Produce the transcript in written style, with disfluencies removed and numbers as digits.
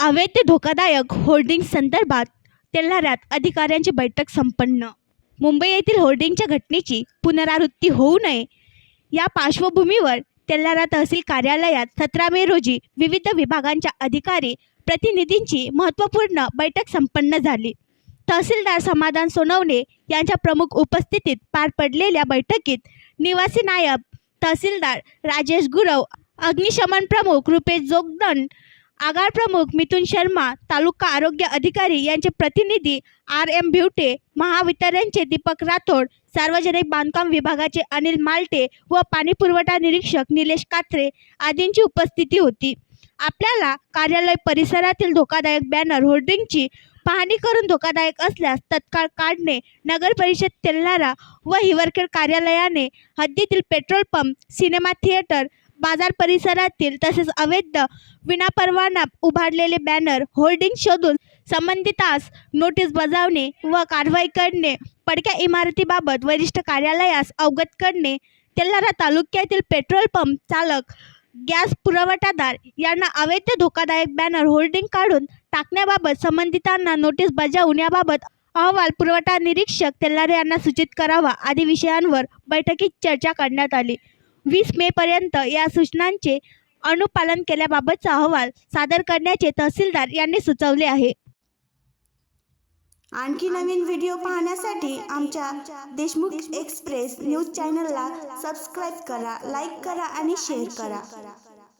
अवैध धोकादायक होर्डिंग संदर्भात तेल्हारात अधिकाऱ्यांची बैठक संपन्न. मुंबई येथील होर्डिंगच्या घटनेची पुनरावृत्ती होऊ नये या पार्श्वभूमीवर तेल्हारा तहसील कार्यालयात 17 मे रोजी विविध विभागांच्या अधिकारी प्रतिनिधींची महत्त्वपूर्ण बैठक संपन्न झाली. तहसीलदार समाधान सोनवणे यांच्या प्रमुख उपस्थितीत पार पडलेल्या बैठकीत निवासी नायब तहसीलदार राजेश गुरव, अग्निशमन प्रमुख रुपेश जोगदंड, आगार प्रमुख मिथुन शर्मा, तालुका आरोग्य अधिकारी यांचे प्रतिनिधी RM भिवटे, महावितरणचे दीपक राठोड, सार्वजनिक बांधकाम विभागाचे अनिल मालटे व पाणी पुरवठा निरीक्षक निलेश कात्रे आदींची उपस्थिती होती. आपल्याला कार्यालय परिसरातील धोकादायक बॅनर होर्डिंगची पाहणी करून धोकादायक असल्यास तत्काळ काढणे, नगर परिषद तेल्हारा व हिवरखेड कार्यालयाने हद्दीतील पेट्रोल पंप, सिनेमा थिएटर, बाजार परिसरातील तसेच अवैध विनापरवाना उभारलेले बॅनर होर्डिंग शोधून संबंधितास नोटीस बजावणे व कारवाई करणे, पडक्या इमारतीबाबत वरिष्ठ कार्यालयास अवगत करणे, तेल्हारा तालुक्यातील पेट्रोल पंप चालक, गॅस पुरवठादार यांना अवैध धोकादायक बॅनर होर्डिंग काढून टाकण्याबाबत संबंधितांना नोटीस बजावून याबाबत अहवाल पुरवठा निरीक्षक तेल्हारा यांना सूचित करावा आदी विषयांवर बैठकीत चर्चा करण्यात आली. 20 मे पर्यंत या सूचनांचे अनुपालन केल्याबाबतचा अहवाल सादर करण्याचे तहसीलदार यांनी सुचवले आहे. आणखी नवीन व्हिडिओ पाहण्यासाठी आमच्या देशमुख एक्सप्रेस न्यूज चॅनलला सबस्क्राईब करा, लाईक करा आणि शेअर करा.